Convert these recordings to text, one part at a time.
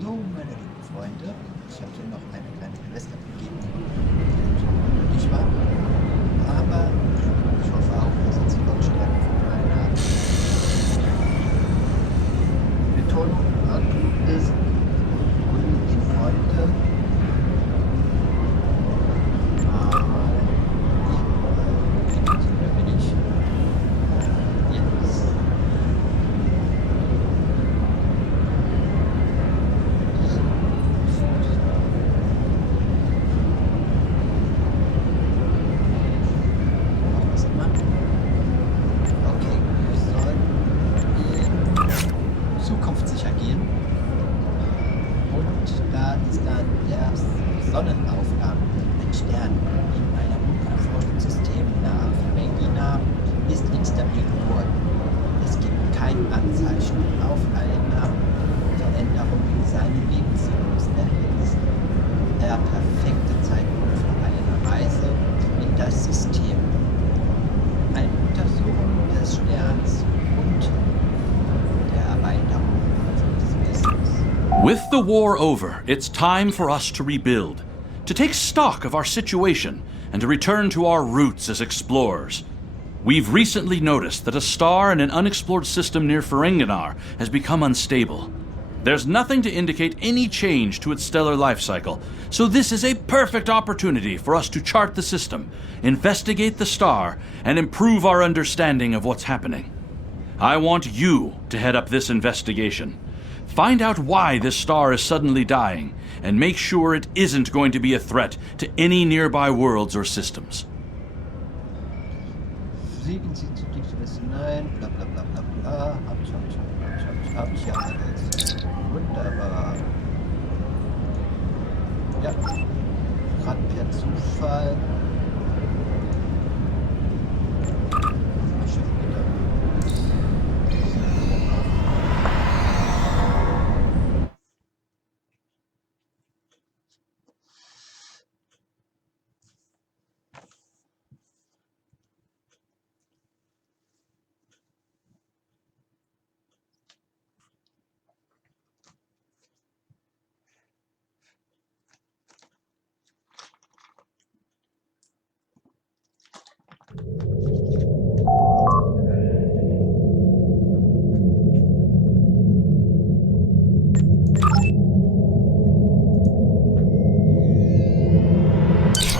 So, meine lieben Freunde, ich habe hier noch eine kleine Quest abgegeben, nicht wahr? Aber ich hoffe auch, dass jetzt die Lautstärke von meiner Betonung gut ist. Guten lieben Freunde. Da bin ich jetzt. Was immer. Okay, es soll in Zukunft sicher gehen. Und da ist dann der Sonnenaufgang, ein Stern in einem unverfolgten System nahe Regina, ist instabil geworden. Es gibt kein Anzeichen auf einer Veränderung in seinem Lebenszyklus. Der perfekte Zeitpunkt für eine Reise in das System. Eine Untersuchung des Sterns und der Erweiterung des Wissens. With the war over, it's time for us to rebuild, to take stock of our situation, and to return to our roots as explorers. We've recently noticed that a star in an unexplored system near Ferenginar has become unstable. There's nothing to indicate any change to its stellar life cycle, so this is a perfect opportunity for us to chart the system, investigate the star, and improve our understanding of what's happening. I want you to head up this investigation. Find out why this star is suddenly dying, and make sure it isn't going to be a threat to any nearby worlds or systems. Fliegen Sie zu dicht hinein, bla bla bla bla bla. Hab ich ja alles. Wunderbar. Ja, gerade per Zufall. Mal schon wieder.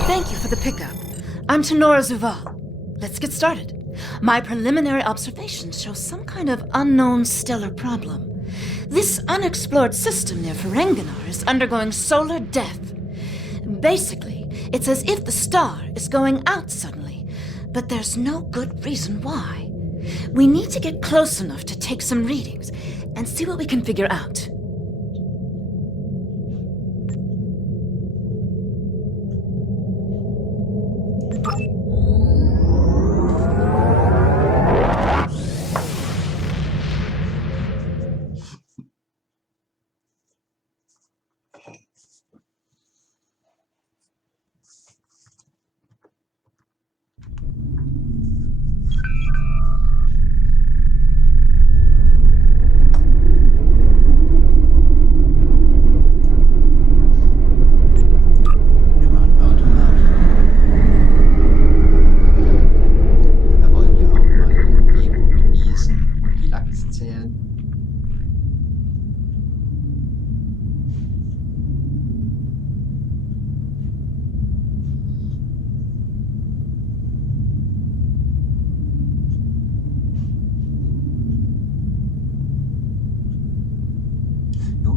Thank you for the pickup. I'm Tenora Zuval. Let's get started. My preliminary observations show some kind of unknown stellar problem. This unexplored system near Ferenginar is undergoing solar death. Basically, it's as if the star is going out suddenly, but there's no good reason why. We need to get close enough to take some readings and see what we can figure out.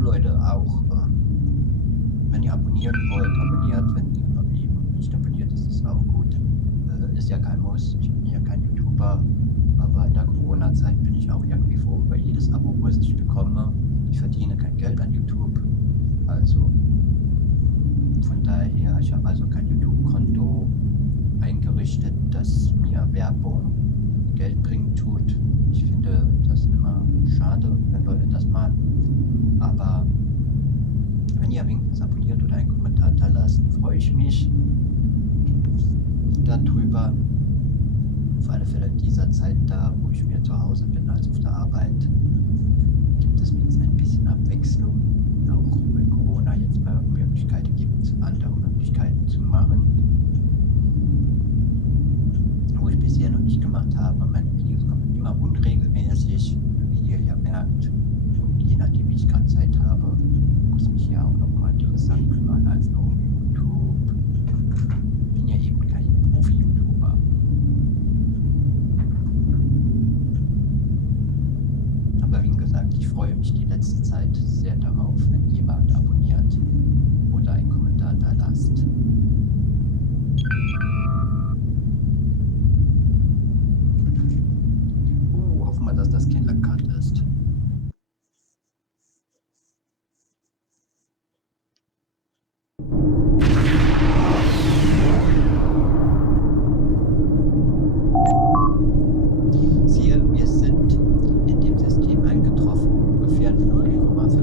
Leute, auch wenn ihr abonnieren wollt, abonniert, wenn ihr eben nicht abonniert, ist es auch gut. Ist ja kein Muss, ich bin ja kein YouTuber, aber in der Corona-Zeit bin ich auch irgendwie froh über jedes Abo, was ich bekomme. Ich verdiene kein Geld an YouTube, also von daher, ich habe also kein YouTube-Konto eingerichtet, das mir Werbung Geld bringen tut. Ich finde das immer schade, wenn Leute das machen. Aber wenn ihr wenigstens abonniert oder einen Kommentar da lasst, freue ich mich darüber. Auf alle Fälle in dieser Zeit da, wo ich mehr zu Hause bin als auf der Arbeit, gibt es wenigstens ein bisschen Abwechslung. Auch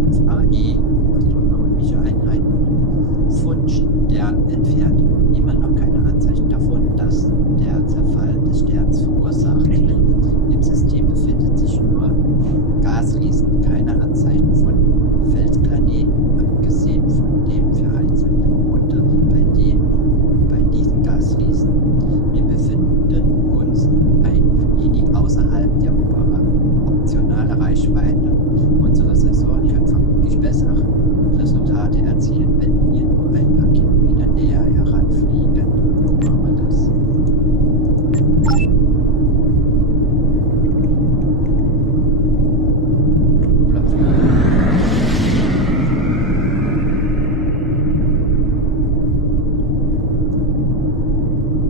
5 AE, astronomische Einheiten, von Stern entfernt. Immer noch keine Anzeichen davon, dass der Zerfall des Sterns verursacht. Im System befindet sich nur Gasriesen, keine Anzeichen von Felsplaneten, abgesehen von dem vereinzelten Monde bei diesen Gasriesen. Wir befinden uns ein wenig außerhalb der optionalen Reichweite. Unsere Sensoren können vermutlich bessere Resultate erzielen, wenn wir nur ein paar Kilometer näher heranfliegen. Wo machen wir das?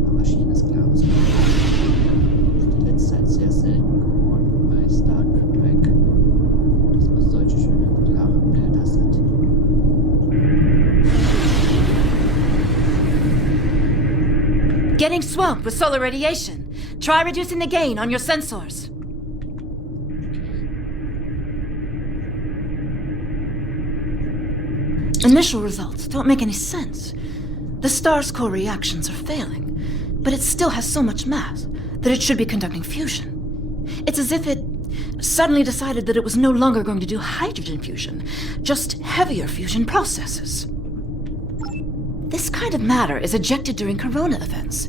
Die Maschine ist klar. Ist die letzte Zeit sehr selten geworden bei Star Trek, dass man solche schönen, klaren Bilder sieht. Getting swamped with solar radiation. Try reducing the gain on your sensors. Initial results don't make any sense. The star's core reactions are failing, but it still has so much mass that it should be conducting fusion. It's as if it suddenly decided that it was no longer going to do hydrogen fusion, just heavier fusion processes. This kind of matter is ejected during corona events.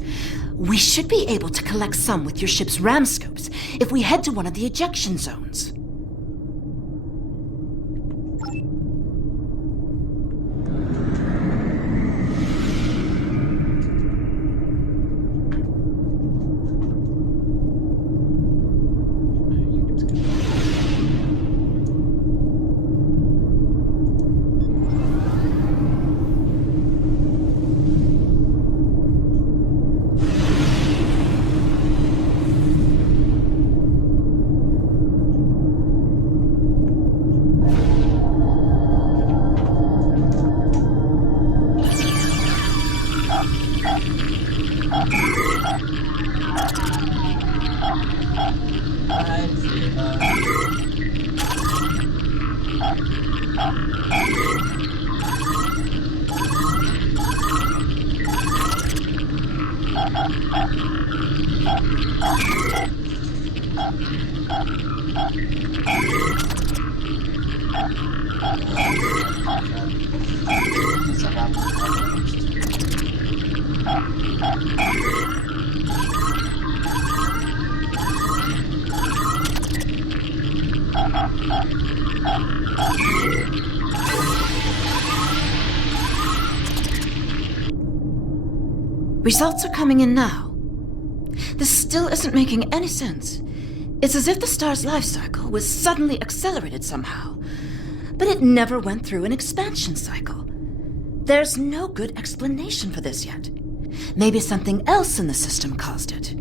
We should be able to collect some with your ship's ram scopes if we head to one of the ejection zones. Hier gibt's keine. Ein Fehler. Dieser Rahmen nicht. Results are coming in now. This still isn't making any sense. It's as if the star's life cycle was suddenly accelerated somehow, but it never went through an expansion cycle. There's no good explanation for this yet. Maybe something else in the system caused it.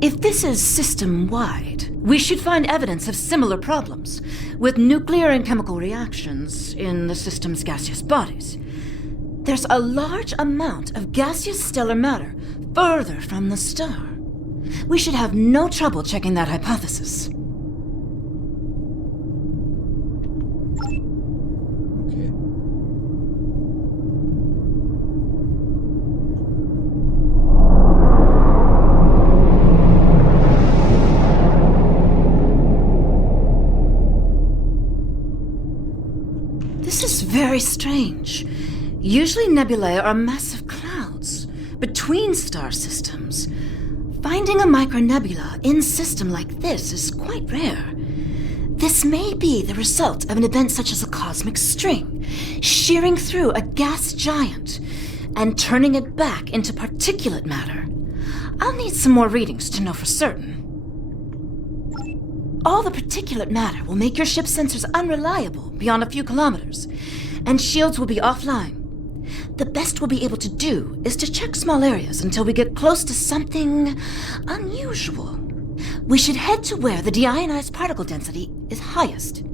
If this is system-wide, we should find evidence of similar problems, with nuclear and chemical reactions in the system's gaseous bodies. There's a large amount of gaseous stellar matter further from the star. We should have no trouble checking that hypothesis. Okay. This is very strange. Usually nebulae are massive clouds between star systems. Finding a micronebula in a system like this is quite rare. This may be the result of an event such as a cosmic string, shearing through a gas giant and turning it back into particulate matter. I'll need some more readings to know for certain. All the particulate matter will make your ship's sensors unreliable beyond a few kilometers, and shields will be offline. The best we'll be able to do is to check small areas until we get close to something unusual. We should head to where the deionized particle density is highest.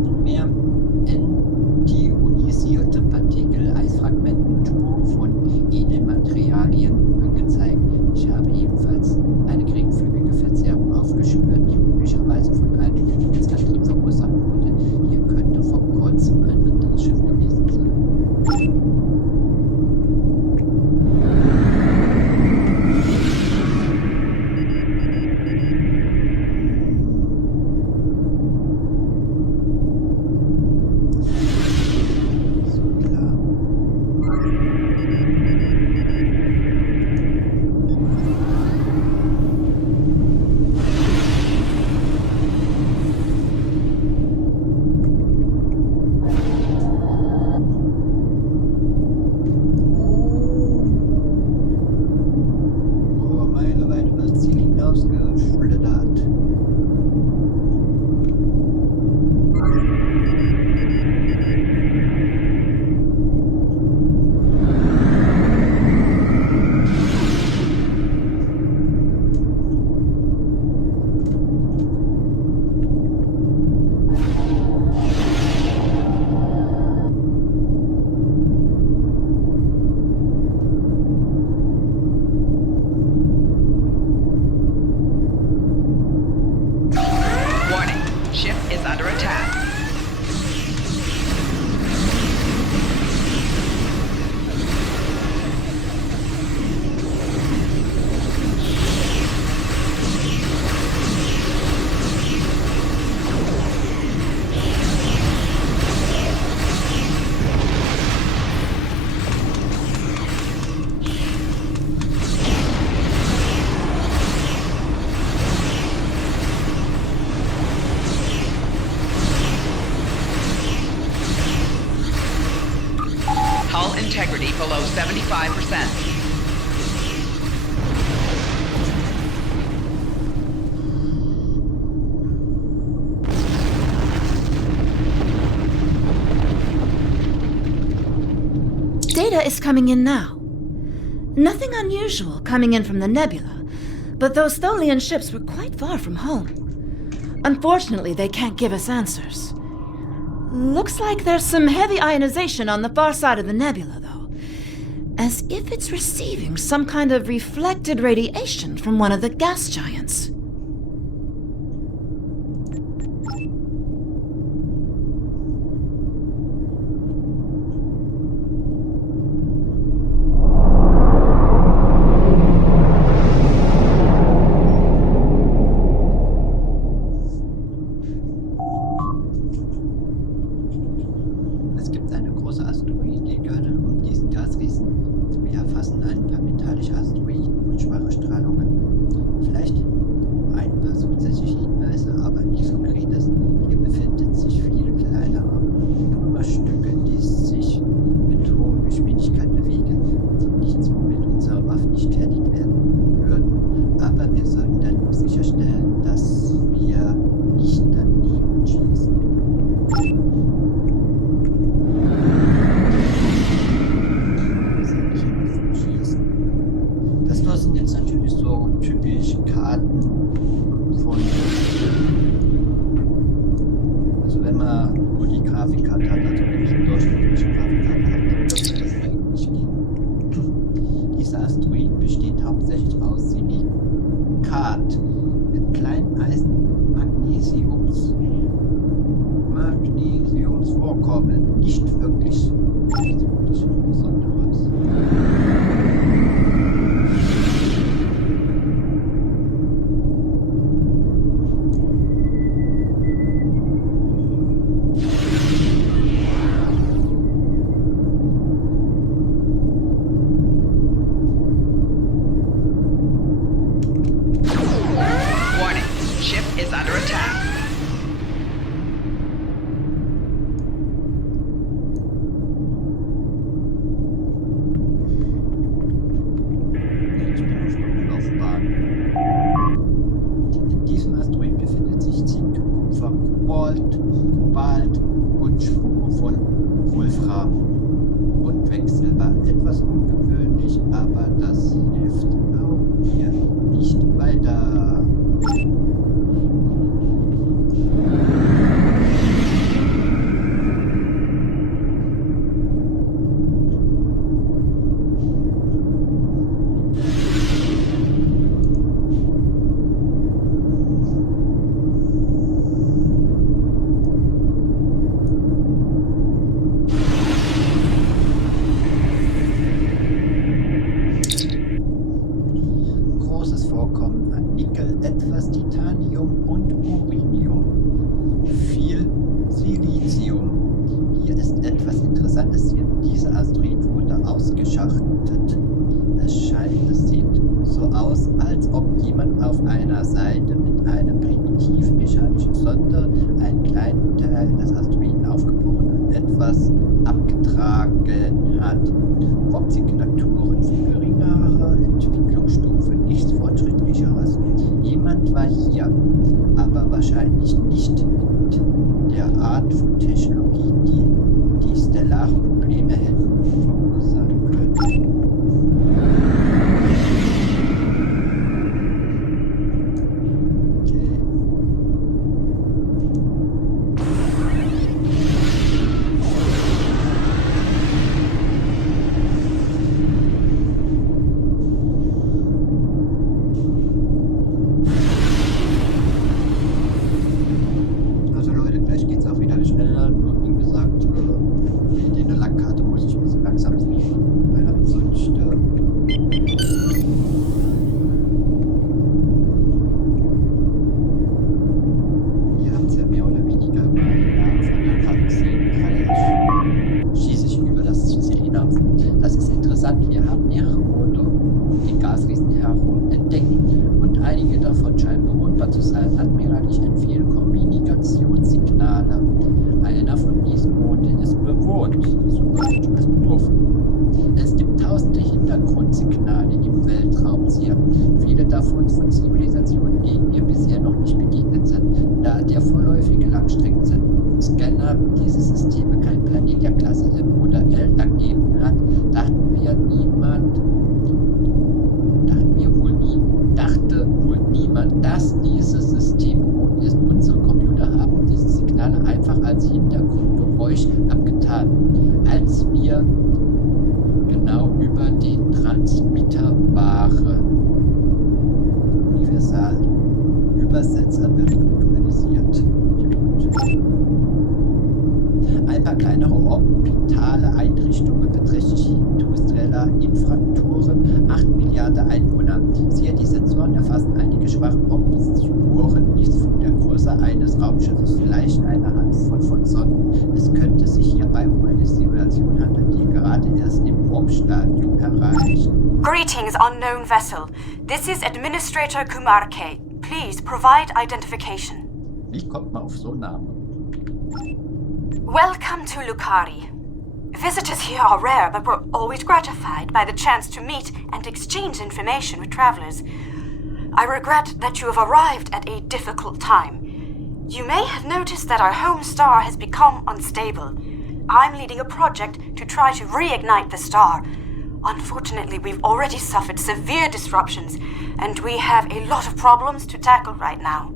finden wir entionisierte Partikel, Eisfragmenten und Spuren von Edelmaterialien angezeigt. Ich habe ebenfalls eine geringfügige Verzerrung aufgespürt, die möglicherweise von einem Kurzantrieb verursacht wurde. Hier könnte vor kurzem ein anderes Schiff gewesen sein. Integrity below 75%. Data is coming in now. Nothing unusual coming in from the nebula, but those Tholian ships were quite far from home. Unfortunately, they can't give us answers. Looks like there's some heavy ionization on the far side of the nebula, though. As if it's receiving some kind of reflected radiation from one of the gas giants. interessantes hier, dieser Asteroid wurde ausgeschachtet. Es sieht so aus, als ob jemand auf einer Seite mit einer primitiv-mechanischen Sonde einen kleinen Teil des Asteroiden aufgebrochen und etwas abgetragen hat. Warp-Signaturen von geringerer Entwicklungsstufe, nichts Fortschrittlicheres. Jemand war hier, aber wahrscheinlich nicht mit der Art von Technologie, die stellare Probleme hätten verursachen können. Also Leute, gleich geht's auch wieder schneller. Nur wie gesagt, in der Langkarte muss ich ein bisschen langsam fliegen, weil ansonsten ihr habt es ja mehr oder weniger von der Karte gesehen, schieße ich über das Ziel hinaus. Das ist interessant. Wir haben mehrere Monde um den Gasriesen herum entdeckt und einige davon scheinen bewohnbar zu sein. Admiral, ich empfehle Kommunikationssignale. Einer von diesen Monden ist bewohnt. Super, das doof. Es gibt tausende Hintergrundsignale im Weltraumsee. Viele davon von Zivilisationen, denen wir bisher noch nicht begegnet sind, da der vorläufige Langstrecken-Scanner diese Systeme kein Planet der Klasse M oder L ergeben hat, dachte wohl niemand, dass dieses System bewohnt ist. Unsere Computer haben diese Signale einfach als Hintergrundgeräusch abgetan, als wir genau über den Transmitter waren. Universal Übersetzer wird aktualisiert. Ein paar kleinere orbitale Einrichtungen beträchtlich industrieller Infrastrukturen, 8 Milliarden Einwohner. Siehe, die Sensoren erfassen einige schwache Orbitspuren, nichts von der Größe eines Raumschiffes, vielleicht eine Handvoll von Sonnen. Es könnte sich hierbei um eine Simulation handeln, die gerade erst im Warp-Stadium erreicht. Greetings, unknown vessel. This is Administrator Kumarke. Please provide identification. Wie kommt man auf so einen Namen? Welcome to Lucari. Visitors here are rare, but we're always gratified by the chance to meet and exchange information with travelers. I regret that you have arrived at a difficult time. You may have noticed that our home star has become unstable. I'm leading a project to try to reignite the star. Unfortunately, we've already suffered severe disruptions, and we have a lot of problems to tackle right now.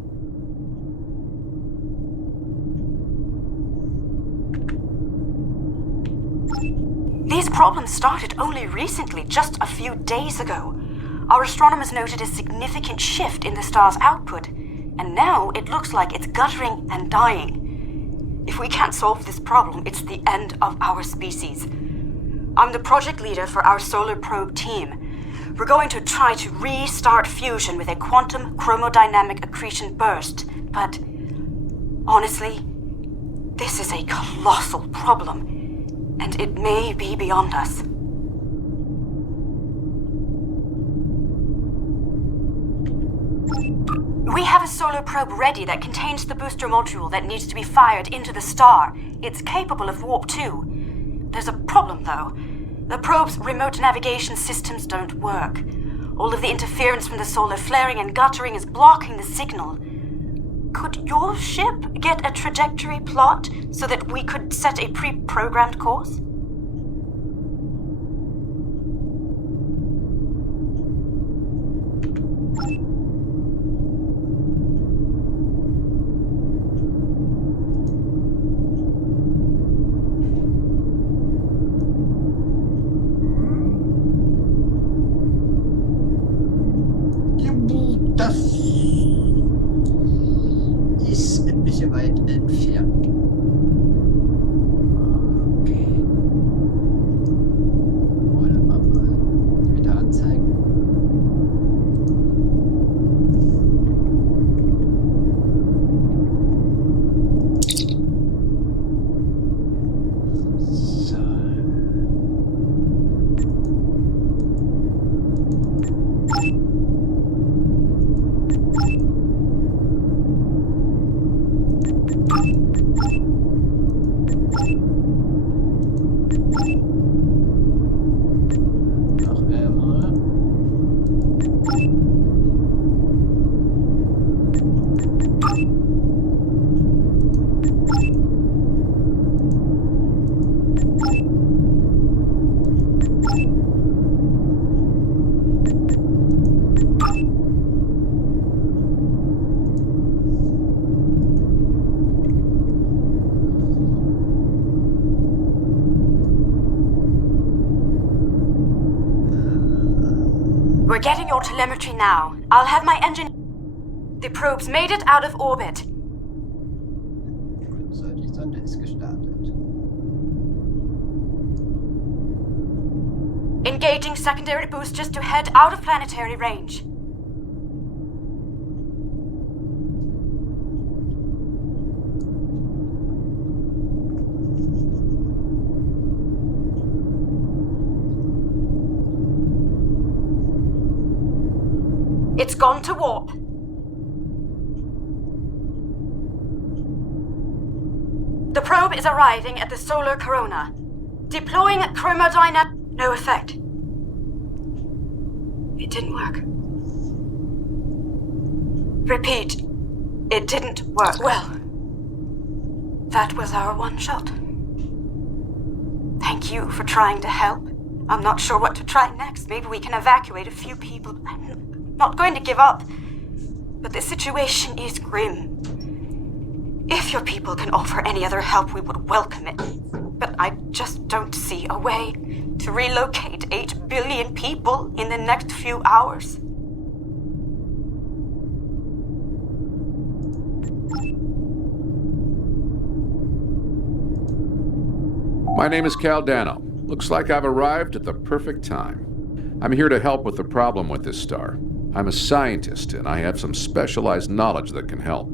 These problems started only recently, just a few days ago. Our astronomers noted a significant shift in the star's output, and now it looks like it's guttering and dying. If we can't solve this problem, it's the end of our species. I'm the project leader for our solar probe team. We're going to try to restart fusion with a quantum chromodynamic accretion burst, but honestly, this is a colossal problem. And it may be beyond us. We have a solar probe ready that contains the booster module that needs to be fired into the star. It's capable of warp 2. There's a problem, though. The probe's remote navigation systems don't work. All of the interference from the solar flaring and guttering is blocking the signal. Could your ship get a trajectory plot so that we could set a pre-programmed course? Das ist ein bisschen weit entfernt. Okay. We're getting your telemetry now. I'll have my engine... The probe's made it out of orbit. Gut, so die Sonde ist gestartet. Engaging secondary boosters to head out of planetary range. It's gone to warp. The probe is arriving at the solar corona. Deploying chromodynamic... No effect. It didn't work. Repeat. It didn't work. Well, that was our one shot. Thank you for trying to help. I'm not sure what to try next. Maybe we can evacuate a few people. I'm not going to give up. But the situation is grim. If your people can offer any other help, we would welcome it. But I just don't see a way to relocate 8 billion people in the next few hours. My name is Caldano. Looks like I've arrived at the perfect time. I'm here to help with the problem with this star. I'm a scientist, and I have some specialized knowledge that can help.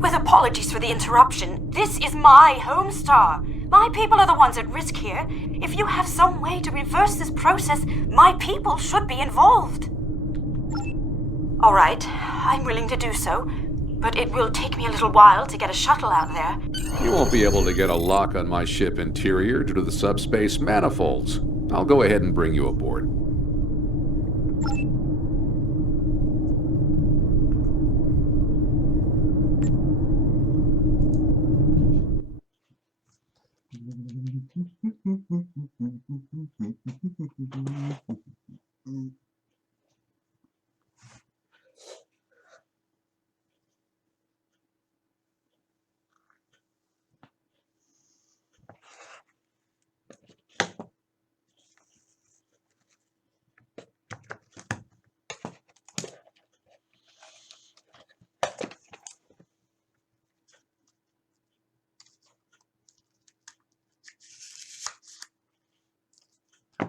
With apologies for the interruption, this is my home star. My people are the ones at risk here. If you have some way to reverse this process, my people should be involved. All right, I'm willing to do so, but it will take me a little while to get a shuttle out there. You won't be able to get a lock on my ship interior due to the subspace manifolds. I'll go ahead and bring you aboard.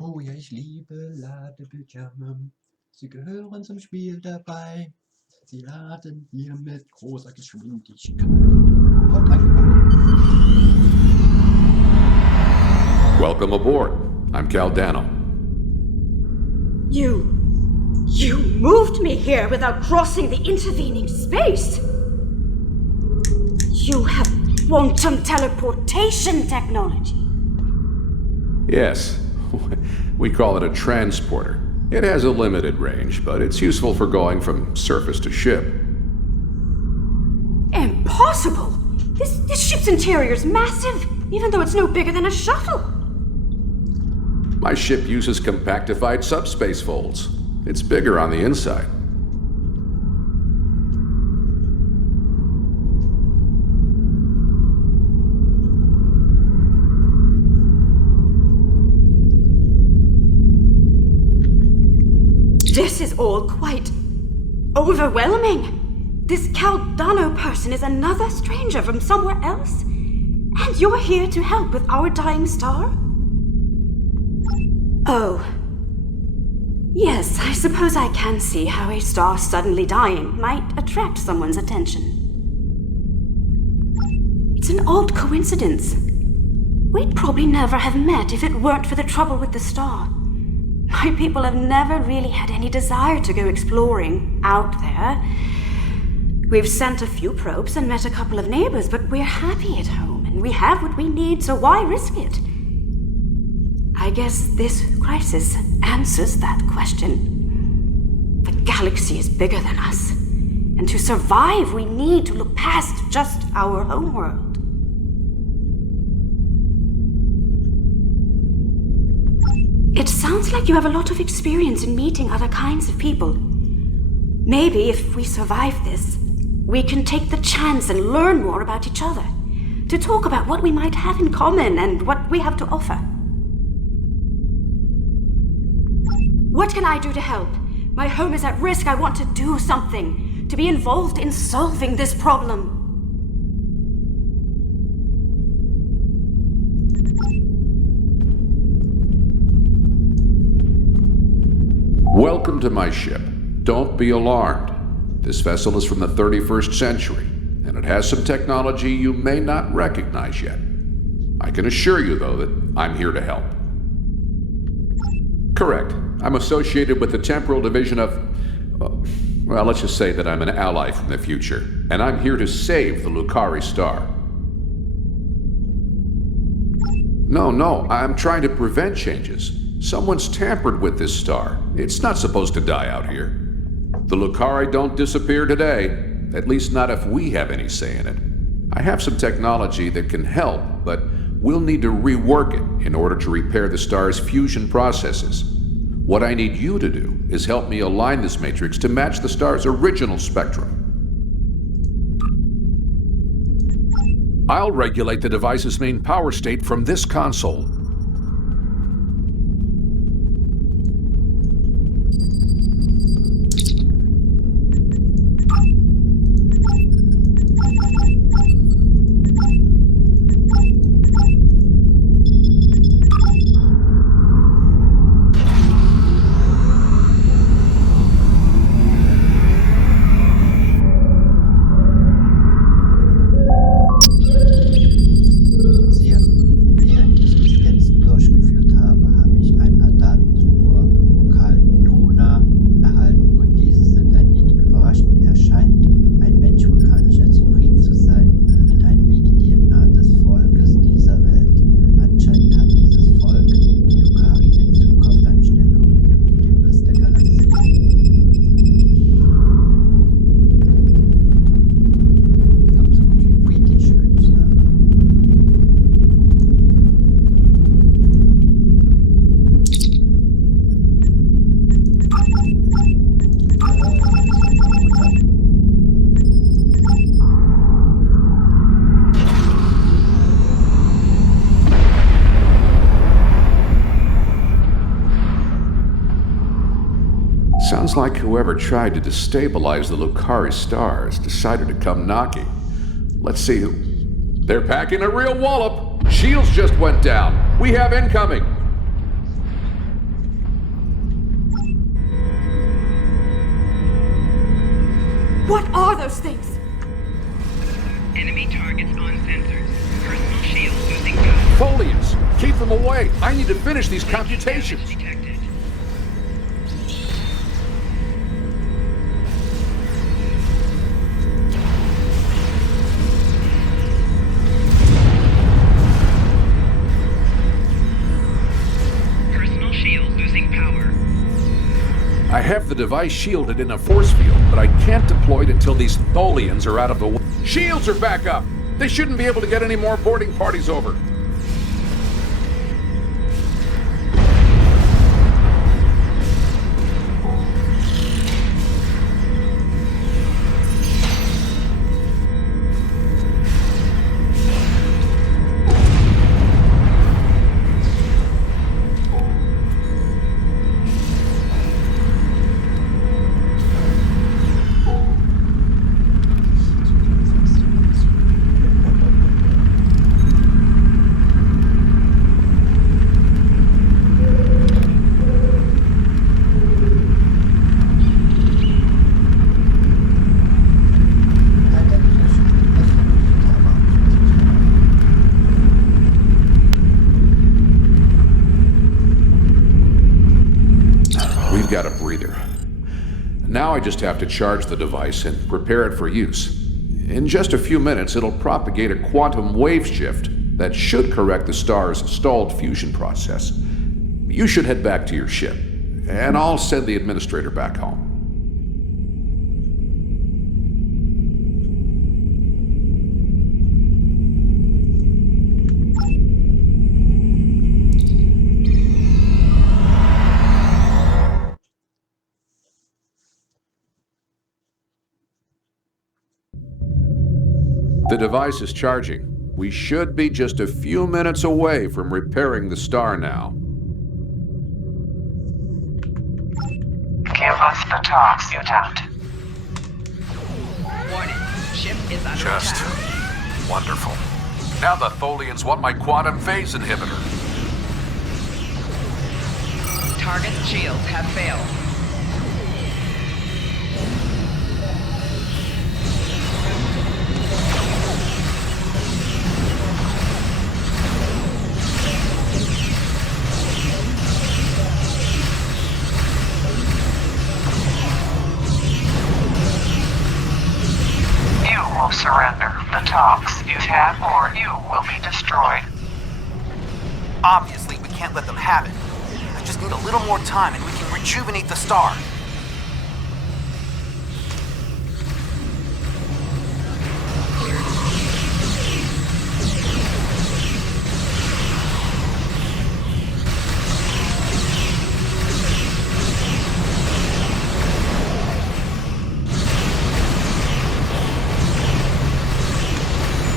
Oh ja, ich liebe Ladebildschirme. Sie gehören zum Spiel dabei. Sie laden hier mit großer Geschwindigkeit. Und angekommen. Welcome aboard. I'm Caldano. You moved me here without crossing the intervening space. You have quantum teleportation technology. Yes, we call it a transporter. It has a limited range, but it's useful for going from surface to ship. Impossible! This ship's interior is massive, even though it's no bigger than a shuttle. My ship uses compactified subspace folds. It's bigger on the inside. This is all quite overwhelming. This Caldano person is another stranger from somewhere else, and you're here to help with our dying star? Oh. Yes, I suppose I can see how a star suddenly dying might attract someone's attention. It's an odd coincidence. We'd probably never have met if it weren't for the trouble with the star. My people have never really had any desire to go exploring out there. We've sent a few probes and met a couple of neighbors, but we're happy at home, and we have what we need, so why risk it? I guess this crisis answers that question. The galaxy is bigger than us, and to survive, we need to look past just our homeworld. It sounds like you have a lot of experience in meeting other kinds of people. Maybe if we survive this, we can take the chance and learn more about each other, to talk about what we might have in common and what we have to offer. What can I do to help? My home is at risk. I want to do something, to be involved in solving this problem. Welcome to my ship. Don't be alarmed. This vessel is from the 31st century, and it has some technology you may not recognize yet. I can assure you, though, that I'm here to help. Correct. I'm associated with the temporal division of... well, let's just say that I'm an ally from the future, and I'm here to save the Lucari star. No, I'm trying to prevent changes. Someone's tampered with this star. It's not supposed to die out here. The Lucari don't disappear today, at least not if we have any say in it. I have some technology that can help, but we'll need to rework it in order to repair the star's fusion processes. What I need you to do is help me align this matrix to match the star's original spectrum. I'll regulate the device's main power state from this console. Sounds like whoever tried to destabilize the Lucari stars decided to come knocking. Let's see who... They're packing a real wallop! Shields just went down! We have incoming! What are those things? Enemy targets on sensors. Personal shields losing power. Folians! Keep them away! I need to finish these computations! Detected. Personal shield losing power. I have the device shielded in a force field, but I can't deploy it until these Tholians are out of the way. Shields are back up! They shouldn't be able to get any more boarding parties over. Got a breather. Now I just have to charge the device and prepare it for use. In just a few minutes, it'll propagate a quantum wave shift that should correct the star's stalled fusion process. You should head back to your ship, and I'll send the administrator back home. The device is charging. We should be just a few minutes away from repairing the star now. Give us the talks, mutant. Warning. Ship is under Just attack. wonderful. Now the Tholians want my quantum phase inhibitor. Target's shields have failed. You will surrender the talks, mutant, or you will be destroyed. Obviously, we can't let them have it. I just need a little more time and we can rejuvenate the star.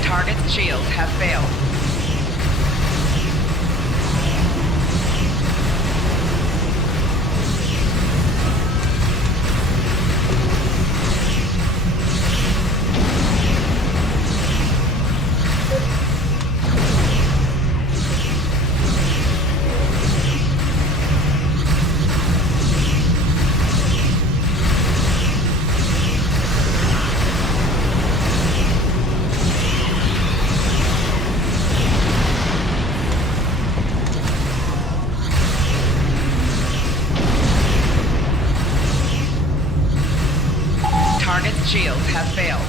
Target's shields have failed. Target's shields have failed.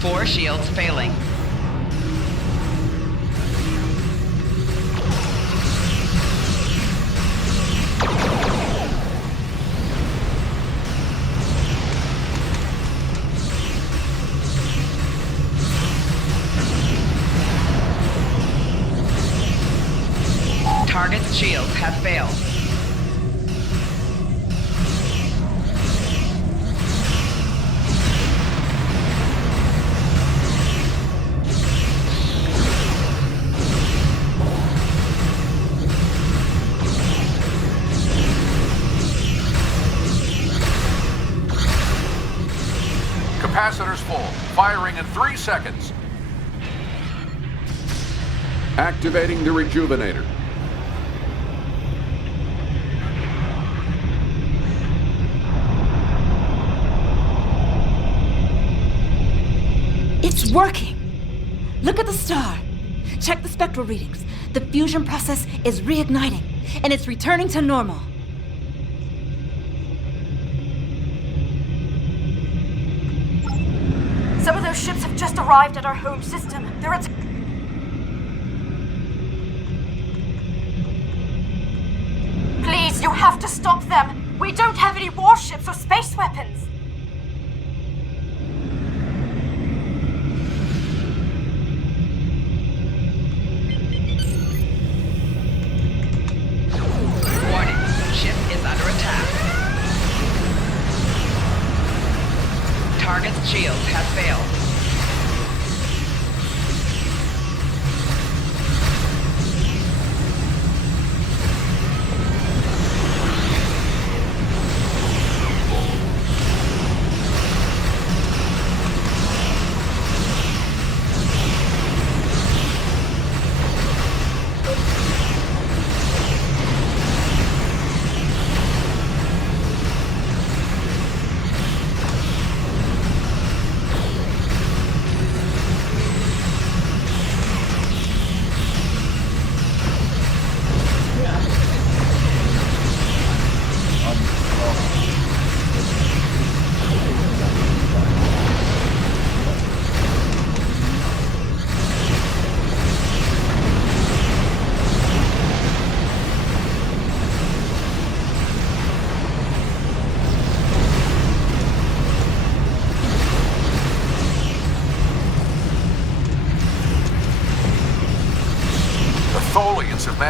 Four shields failing. Target's shields have failed. Capacitor's full. Firing in 3 seconds. Activating the rejuvenator. It's working! Look at the star. Check the spectral readings. The fusion process is reigniting, and it's returning to normal. Some of those ships have just arrived at our home system. They're at... Please, you have to stop them. We don't have any warships or space weapons. Warning. Ship is under attack. Target's shields have failed.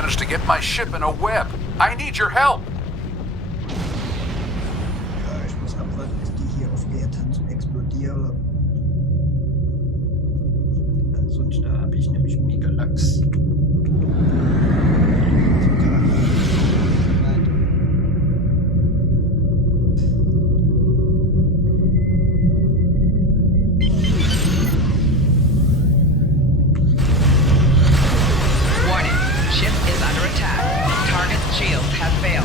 managed to get my ship in a web. I need your help. Ja, ich muss abwarten, bis die hier aufhören zu explodieren. Ansonsten habe ich nämlich mega Lachs. Warning. Ship is under attack. Target's shields have failed.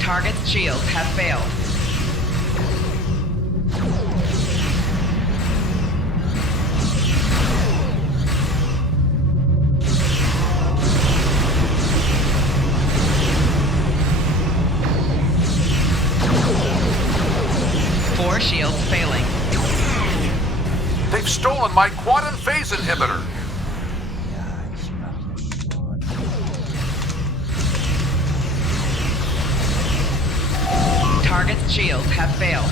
Target's shields have failed. Four shields failing. They've stolen my quantum phase inhibitor. Ja, ich mache schon. Target's shields have failed.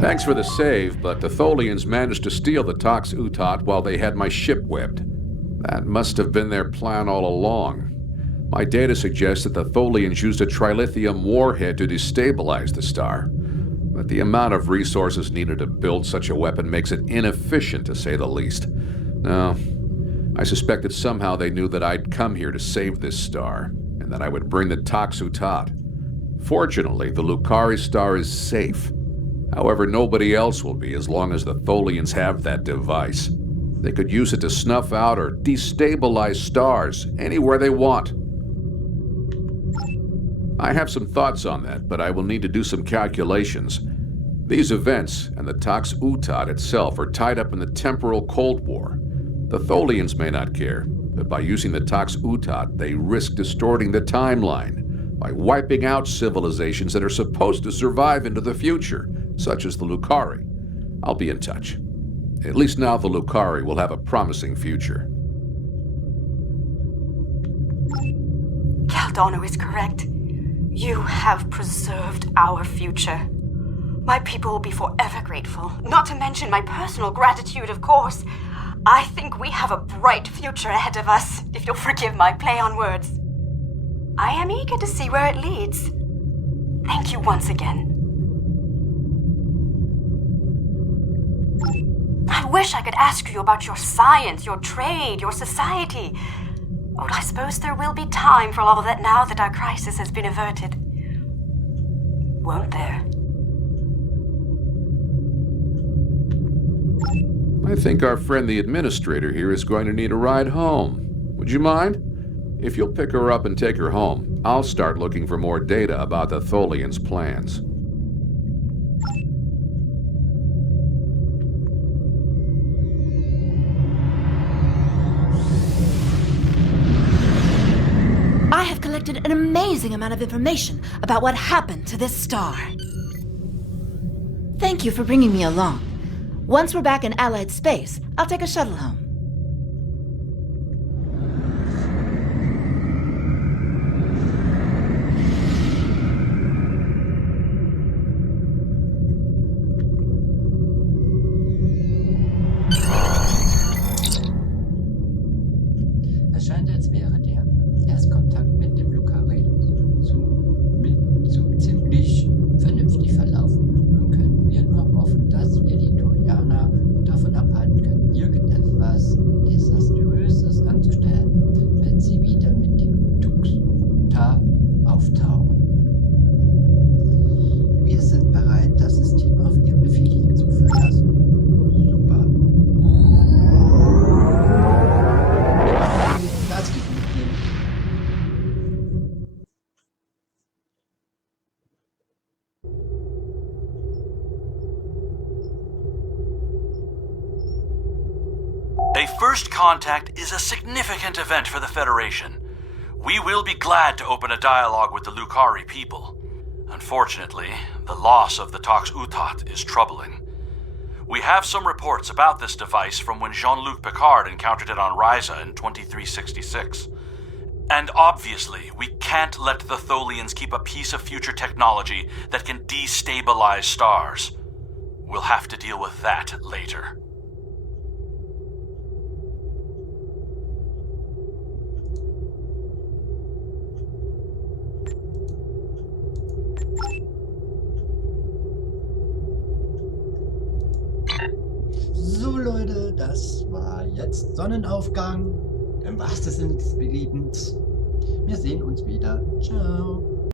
Thanks for the save, but the Tholians managed to steal the Tox Utot while they had my ship webbed. That must have been their plan all along. My data suggests that the Tholians used a trilithium warhead to destabilize the star. But the amount of resources needed to build such a weapon makes it inefficient, to say the least. No, I suspect that somehow they knew that I'd come here to save this star, and that I would bring the Tox Utot. Fortunately, the Lucari star is safe. However, nobody else will be as long as the Tholians have that device. They could use it to snuff out or destabilize stars anywhere they want. I have some thoughts on that, but I will need to do some calculations. These events and the Tox Utot itself are tied up in the temporal Cold War. The Tholians may not care, but by using the Tox Utot, they risk distorting the timeline by wiping out civilizations that are supposed to survive into the future, such as the Lucari. I'll be in touch. At least now the Lucari will have a promising future. Caldano is correct. You have preserved our future. My people will be forever grateful, not to mention my personal gratitude, of course. I think we have a bright future ahead of us, if you'll forgive my play on words. I am eager to see where it leads. Thank you once again. I wish I could ask you about your science, your trade, your society. But I suppose there will be time for all of that now that our crisis has been averted. Won't there? I think our friend the administrator here is going to need a ride home. Would you mind? If you'll pick her up and take her home, I'll start looking for more data about the Tholians' plans. I have collected an amazing amount of information about what happened to this star. Thank you for bringing me along. Once we're back in Allied space, I'll take a shuttle home. Es scheint, als wäre der Erstkontakt mit dem Lucari ziemlich vernünftig verlaufen. Nun können wir nur hoffen, dass wir die Tolianer davon abhalten können, irgendetwas First contact is a significant event for the Federation. We will be glad to open a dialogue with the Lucari people. Unfortunately, the loss of the Tox Utat is troubling. We have some reports about this device from when Jean-Luc Picard encountered it on Ryza in 2366. And obviously, we can't let the Tholians keep a piece of future technology that can destabilize stars. We'll have to deal with that later. So Leute, das war jetzt Sonnenaufgang. Im wahrsten Sinne des Beliebens. Wir sehen uns wieder. Ciao.